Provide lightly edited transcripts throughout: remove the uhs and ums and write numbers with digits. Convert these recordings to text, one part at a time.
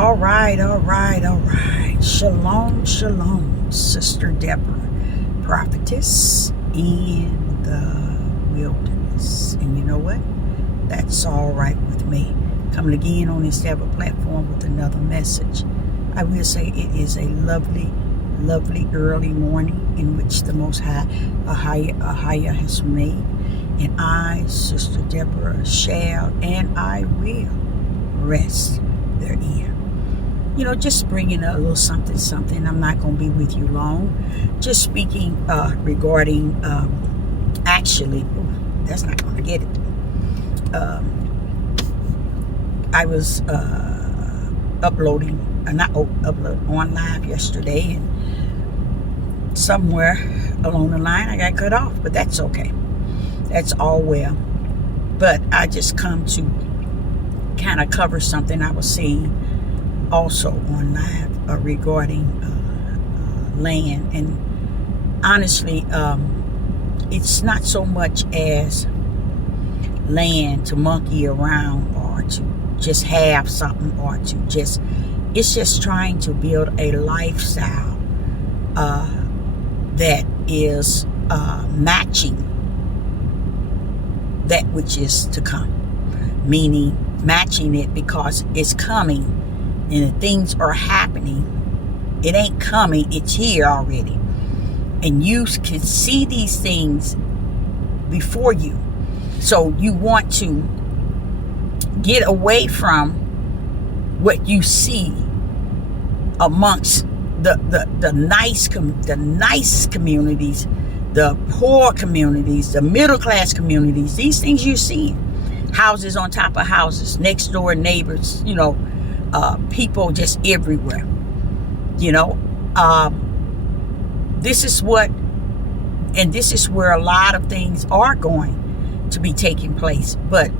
All right, all right, all right. Shalom, shalom, Sister Deborah, prophetess in the wilderness. And you know what? That's all right with me. Coming again on this Deborah platform with another message. I will say it is a lovely, lovely early morning in which the Most High, Ahaya has made. And I, Sister Deborah, shall and I will rest therein. You know, just bringing a little something. I'm not going to be with you long. Just speaking regarding, actually, that's not going to get it. I was on live yesterday, and somewhere along the line I got cut off, but that's okay. That's all well. But I just come to kind of cover something I was seeing also on live regarding land. And honestly, it's not so much as land to monkey around or to just have something or to just, it's just trying to build a lifestyle that is matching that which is to come, meaning matching it because it's coming and the things are happening. It ain't coming, it's here already, and you can see these things before you. So you want to get away from what you see amongst the nice communities, the poor communities, the middle class communities. These things you see, houses on top of houses, next door neighbors, you know, people just everywhere. You know, this is what, and this is where a lot of things are going to be taking place. But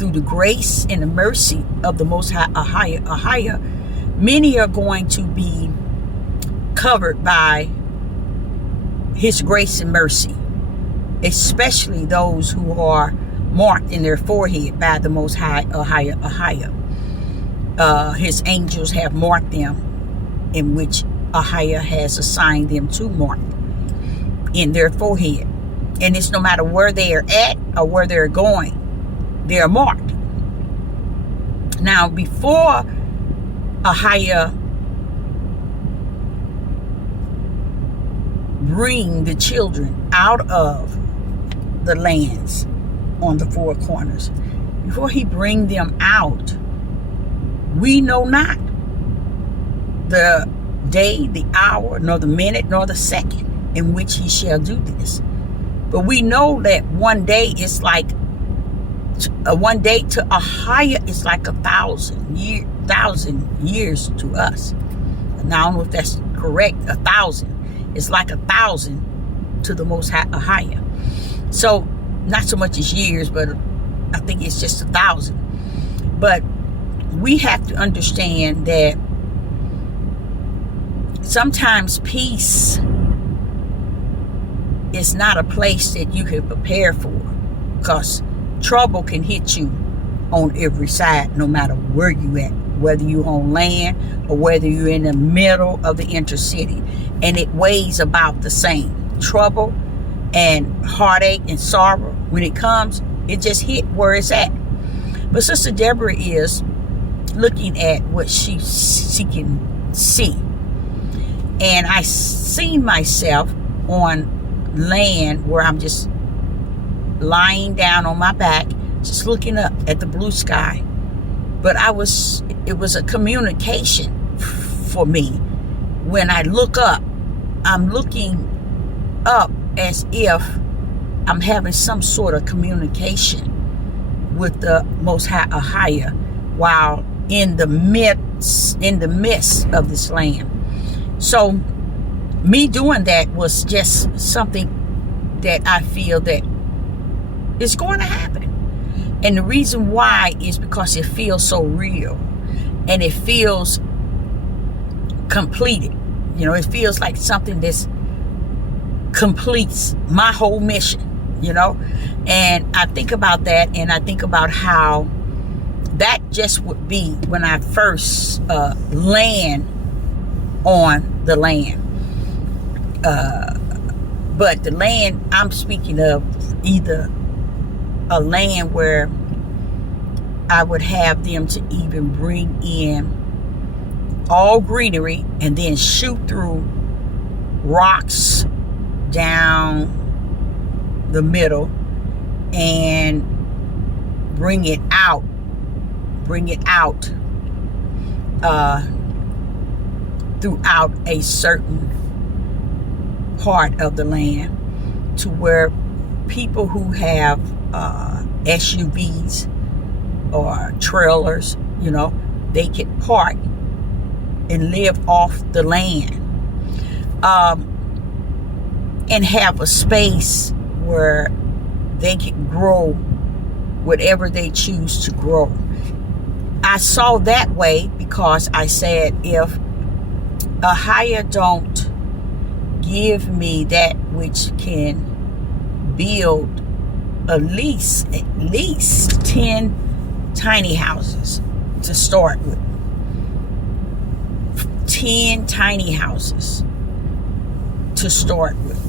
through the grace and the mercy of the Most High, Ahaya, many are going to be covered by His grace and mercy, especially those who are marked in their forehead by the Most High, Ahaya. His angels have marked them, in which Ahaya has assigned them to mark in their forehead. And it's no matter where they are at or where they're going, they're marked. Now, before Ahaya bring the children out of the lands on the four corners, before he bring them out, we know not the day, the hour, nor the minute, nor the second in which he shall do this. But we know that one day is like, one day to Ahaya is like 1,000 years to us. Now, I don't know if that's correct. 1,000 is like 1,000 to the Most High, Ahaya. So, not so much as years, but I think it's just 1,000. But we have to understand that sometimes peace is not a place that you can prepare for, because trouble can hit you on every side, no matter where you at, whether you're on land or whether you're in the middle of the intercity, and it weighs about the same. Trouble and heartache and sorrow, when it comes, it just hit where it's at. But Sister Deborah is looking at what she can see, and I seen myself on land where I'm just lying down on my back, just looking up at the blue sky. But it was a communication for me. When I look up, I'm looking up as if I'm having some sort of communication with the Most High, Ahaya, while in the midst of this land. So me doing that was just something that I feel that is going to happen. And the reason why is because it feels so real, and it feels completed. You know, it feels like something that completes my whole mission, you know. And I think about that, and I think about how that just would be when I first land on the land. But the land I'm speaking of, either a land where I would have them to even bring in all greenery and then shoot through rocks down the middle and bring it out throughout a certain part of the land, to where people who have SUVs or trailers, they can park and live off the land, and have a space where they can grow whatever they choose to grow. I saw that way because I said, if Ahia don't give me that which can build at least 10 tiny houses to start with. 10 tiny houses to start with.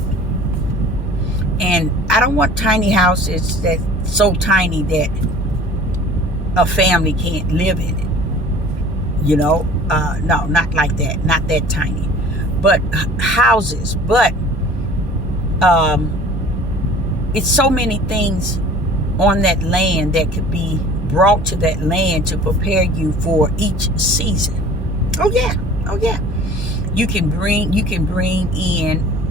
And I don't want tiny houses that so tiny that a family can't live in it. No, not like that. Not that tiny. But houses. But it's so many things on that land that could be brought to that land to prepare you for each season. Oh yeah. You can bring in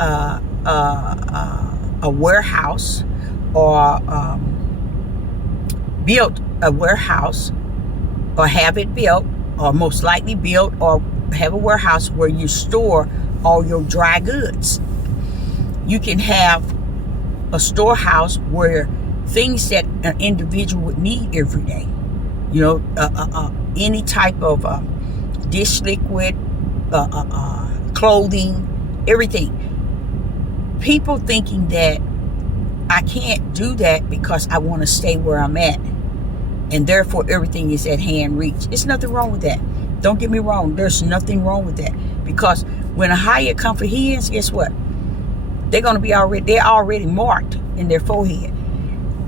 a warehouse, or build a warehouse, or have it built, or most likely built, or have a warehouse where you store all your dry goods. You can have a storehouse where things that an individual would need every day, any type of dish liquid, clothing, everything. People thinking that I can't do that because I want to stay where I'm at, and therefore everything is at hand reach. There's nothing wrong with that. Don't get me wrong. There's nothing wrong with that, because when Ahia come for his, guess what? They're already marked in their forehead.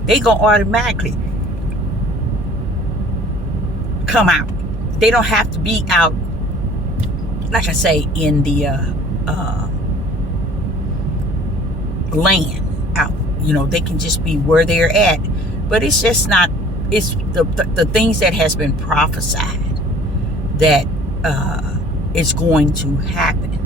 They're gonna automatically come out. They don't have to be out, like I say, in the land out. They can just be where they're at. But it's just not. It's the things that has been prophesied that is going to happen.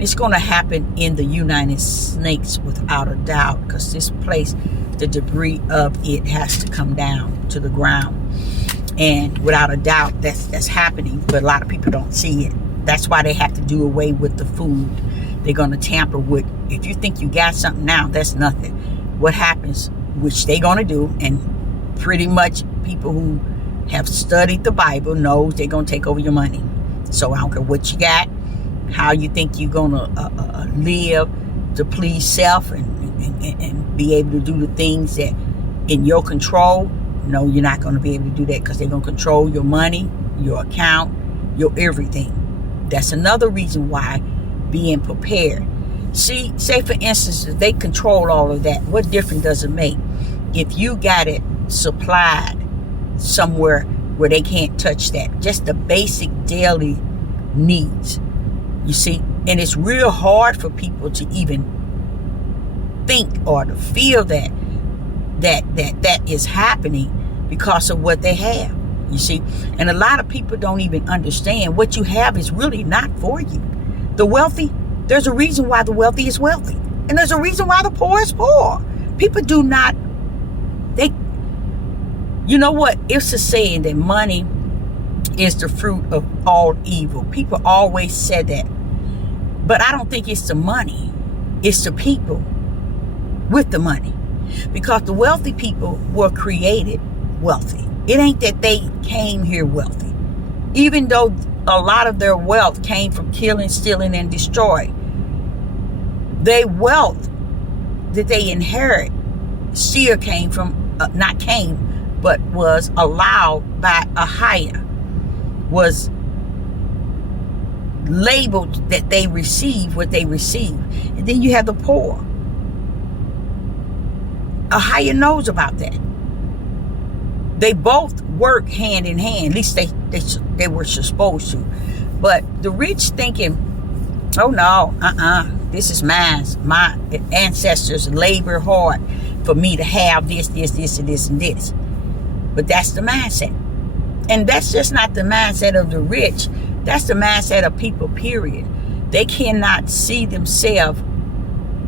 It's going to happen in the United States without a doubt, because this place, the debris of it has to come down to the ground. And without a doubt, that's happening, but a lot of people don't see it. That's why they have to do away with the food. They're going to tamper with. If you think you got something now, that's nothing. What happens, which they're going to do, and pretty much people who have studied the Bible knows they're going to take over your money. So I don't care what you got, how you think you're going to live to please self and be able to do the things that in your control. No, you're not going to be able to do that, because they're going to control your money, your account, your everything. That's another reason why being prepared. See, say for instance, if they control all of that, what difference does it make if you got it supplied somewhere where they can't touch that? Just the basic daily needs, you see. And it's real hard for people to even think or to feel that is happening because of what they have, you see. And a lot of people don't even understand what you have is really not for you. The wealthy, there's a reason why the wealthy is wealthy, and there's a reason why the poor is poor. People do not, you know what, it's a saying that money is the fruit of all evil. People always said that, but I don't think it's the money, it's the people with the money. Because the wealthy people were created wealthy. It ain't that they came here wealthy. Even though a lot of their wealth came from killing, stealing, and destroying, their wealth that they inherit still came from, but was allowed by Ahiah, was labeled that they receive what they receive. And then you have the poor. Ahiah knows about that. They both work hand in hand. At least they were supposed to. But the rich thinking, oh no, this is mine. My ancestors labor hard for me to have this, and this. But that's the mindset. And that's just not the mindset of the rich. That's the mindset of people, period. They cannot see themselves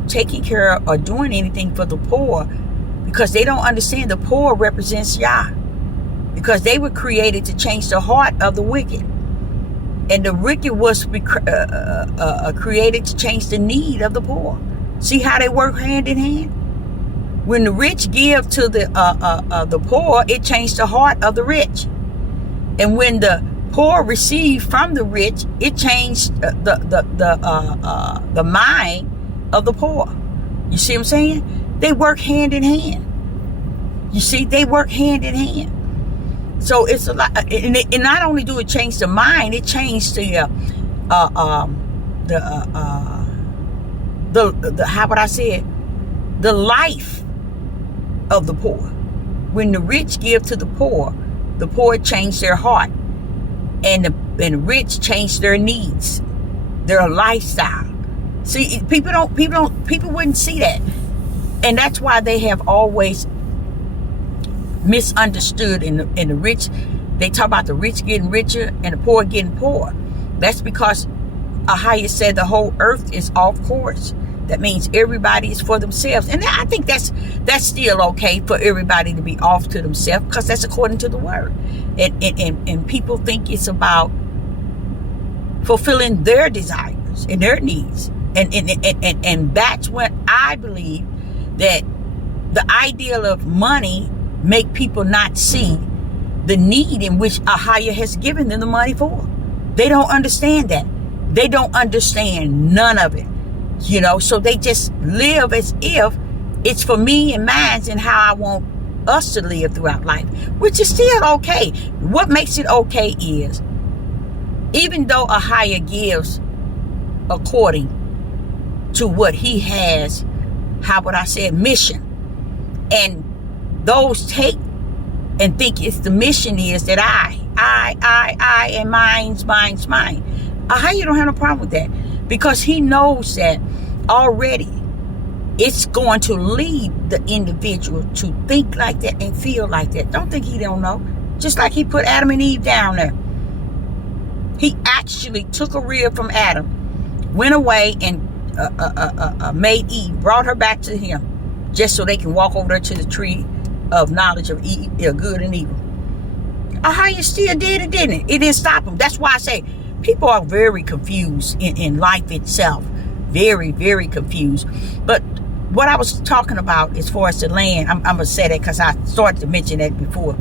taking care of or doing anything for the poor because they don't understand the poor represents Yah. Because they were created to change the heart of the wicked. And the wicked was created to change the need of the poor. See how they work hand in hand? When the rich give to the poor, it changed the heart of the rich. And when the poor receive from the rich, it changed the mind of the poor. You see what I'm saying? They work hand in hand. You see, they work hand in hand. So it's a lot, and not only do it change the mind, it changed the how would I say it? The life of the poor. When the rich give to the poor change their heart, and the rich change their needs, their lifestyle. See, people wouldn't see that, and that's why they have always misunderstood. In the rich, they talk about the rich getting richer and the poor getting poor. That's because Ahiah said the whole earth is off course. That means everybody is for themselves, and I think that's still okay for everybody to be off to themselves, because that's according to the word. And people think it's about fulfilling their desires and their needs, and that's what I believe, that the ideal of money make people not see the need in which Ahiah has given them the money for. They don't understand that. They don't understand none of it. You know, so they just live as if it's for me and mine and how I want us to live throughout life, which is still okay. What makes it okay is, even though Ahiah gives according to what he has, how would I say it, mission, and those take and think it's the mission is that I, and mine's mine. Ahiah don't have no problem with that, because he knows that already it's going to lead the individual to think like that and feel like that. Don't think he don't know. Just like he put Adam and Eve down there. He actually took a rib from Adam, went away and made Eve, brought her back to him, just so they can walk over there to the tree of knowledge of good and evil. Ahiah still did it, didn't it? It didn't stop him. That's why I say people are very confused in life itself. Very, very confused. But what I was talking about as far as the land, I'm going to say that because I started to mention that before.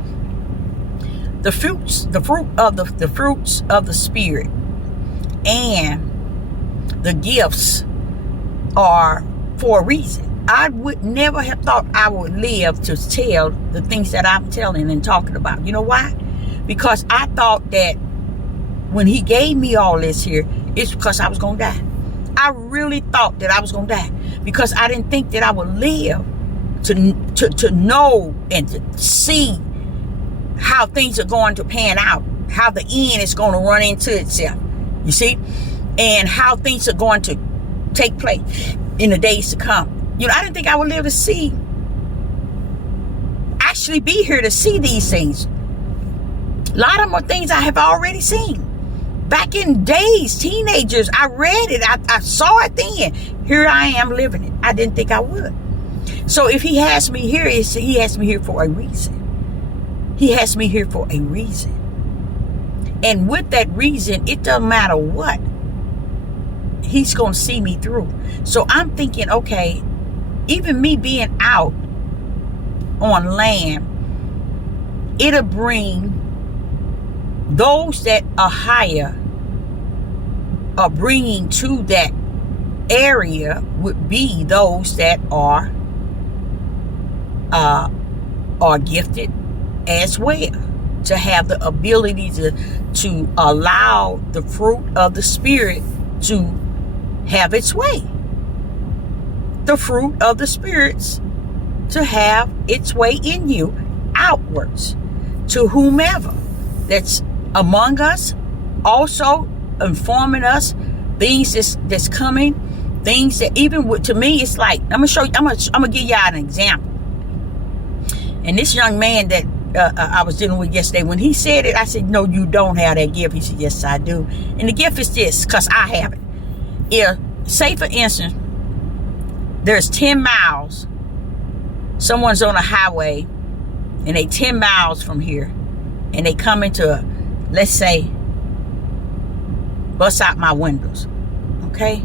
The fruits of the Spirit and the gifts are for a reason. I would never have thought I would live to tell the things that I'm telling and talking about. You know why? Because I thought that when he gave me all this here, it's because I was going to die. I really thought that I was going to die, because I didn't think that I would live to know and to see how things are going to pan out, how the end is going to run into itself, you see, and how things are going to take place in the days to come. You know, I didn't think I would live to actually be here to see these things. A lot of them are things I have already seen. Back in days, teenagers, I read it. I saw it then. Here I am living it. I didn't think I would. So if he has me here, he has me here for a reason. He has me here for a reason. And with that reason, it doesn't matter what. He's going to see me through. So I'm thinking, okay, even me being out on land, it'll bring those that Ahiah are bringing to that area, would be those that are gifted, as well, to have the ability to allow the fruit of the Spirit to have its way. The fruit of the spirits to have its way in you outwards to whomever that's among us, also informing us things that's coming, things that even to me, it's like, I'm gonna show you, I'm gonna give y'all an example. And this young man that I was dealing with yesterday, when he said it, I said, no, you don't have that gift. He said, yes, I do. And the gift is this, because I have it. If, say for instance, there's 10 miles, someone's on a highway, and they 10 miles from here, and they come into, let's say, bust out my windows, okay?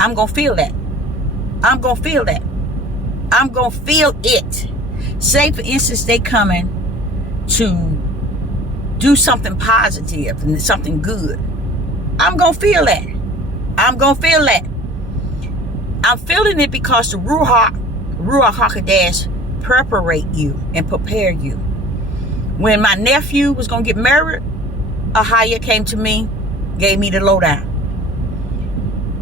I'm going to feel that. I'm going to feel that. I'm going to feel it. Say, for instance, they coming to do something positive and something good. I'm going to feel that. I'm going to feel that. I'm feeling it because the Ruach HaKodesh preparate you and prepare you. When my nephew was going to get married, Ahaya came to me, gave me the lowdown.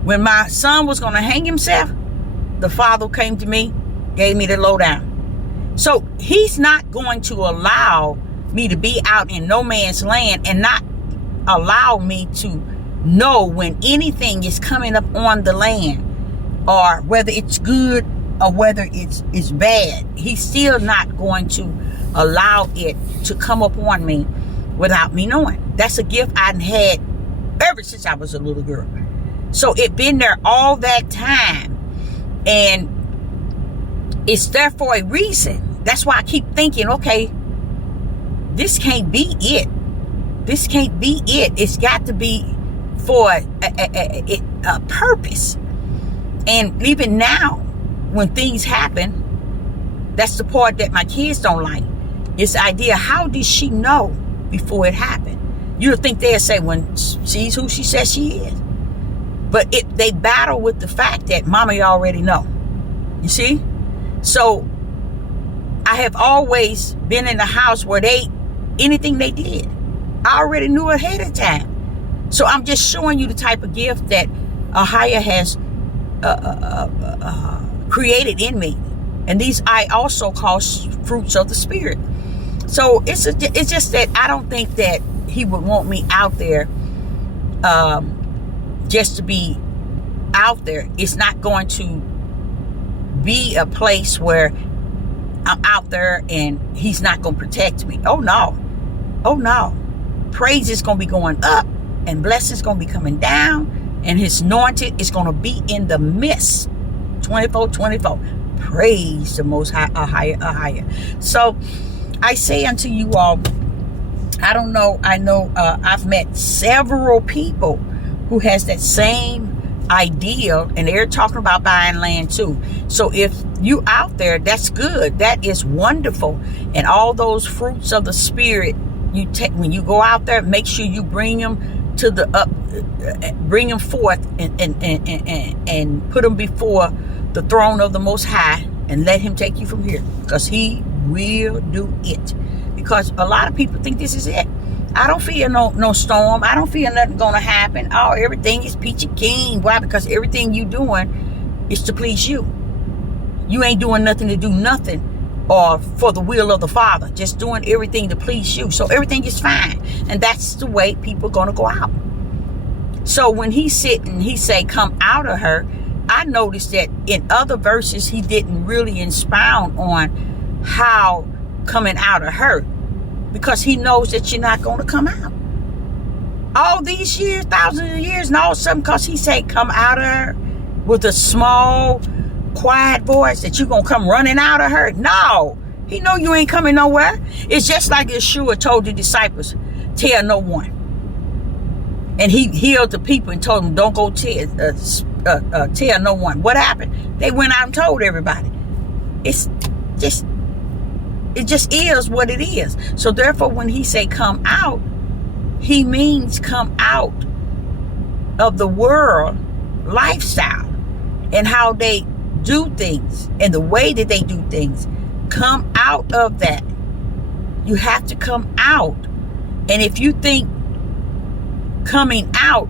When my son was going to hang himself, the father came to me, gave me the lowdown. So he's not going to allow me to be out in no man's land and not allow me to know when anything is coming up on the land, or whether it's good or whether it's bad. He's still not going to allow it to come upon me without me knowing. That's a gift I've had ever since I was a little girl. So it been there all that time, and it's there for a reason. That's why I keep thinking, okay, this can't be it. This can't be it. It's got to be for a purpose. And even now, when things happen, that's the part that my kids don't like. It's the idea, how did she know before it happened? You'd think they'd say, when she's who she says she is. But they battle with the fact that Mama already know. You see? So I have always been in the house where anything they did, I already knew ahead of time. So I'm just showing you the type of gift that Ahaya has created in me. And these I also call fruits of the Spirit. So it's just that I don't think that he would want me out there just to be out there. It's not going to be a place where I'm out there and he's not going to protect me. Oh no. Oh no. Praise is going to be going up and blessings going to be coming down, and his anointed is going to be in the midst 24/24. Praise the Most High, Ahaya. So I say unto you all, I don't know, I know I've met several people who has that same idea, and they're talking about buying land too. So if you out there, that's good. That is wonderful. And all those fruits of the Spirit, you take when you go out there, make sure you bring them to the bring them forth and put them before the throne of the Most High, and let him take you from here, because he will do it. Because a lot of people think this is it. I don't fear no storm. I don't fear nothing gonna happen. Oh, everything is peachy keen. Why? Because everything you doing is to please you. You ain't doing nothing to do nothing or for the will of the Father. Just doing everything to please you. So everything is fine. And that's the way people are gonna go out. So when he's sitting, he say, come out of her. I noticed that in other verses, he didn't really expound on how coming out of her, because he knows that you're not going to come out. All these years, thousands of years, and all of a sudden, because he said come out of her with a small, quiet voice, that you're going to come running out of her. No, he know you ain't coming nowhere. It's just like Yeshua told the disciples, tell no one. And he healed the people and told them, don't go tell no one. What happened? They went out and told everybody. It just is what it is. So therefore, when he say come out, he means come out of the world lifestyle and how they do things and the way that they do things. Come out of that You have to come out. And if you think coming out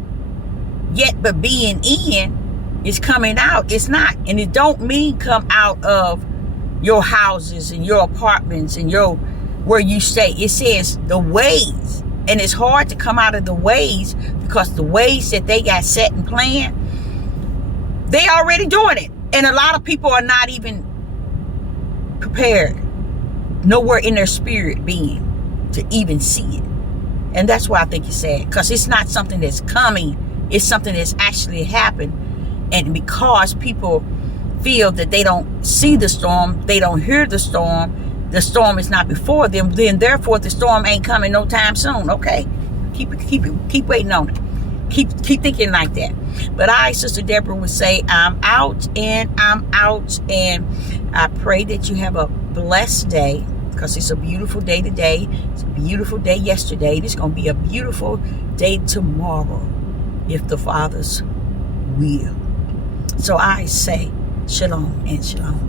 yet but being in is coming out, it's not. And it don't mean come out of your houses and your apartments and your where you stay. It says the ways. And it's hard to come out of the ways because the ways that they got set and planned, they already doing it. And a lot of people are not even prepared, nowhere in their spirit being, to even see it. And that's why I think it's sad, because it's not something that's coming, it's something that's actually happened. And because people feel that they don't see the storm, they don't hear the storm is not before them, then therefore the storm ain't coming no time soon. Okay, keep waiting on it. Keep thinking like that. But I, Sister Deborah, would say I'm out, and I pray that you have a blessed day, because it's a beautiful day today. It's a beautiful day yesterday. It's going to be a beautiful day tomorrow, if the Father's will. So I say shalom and shalom.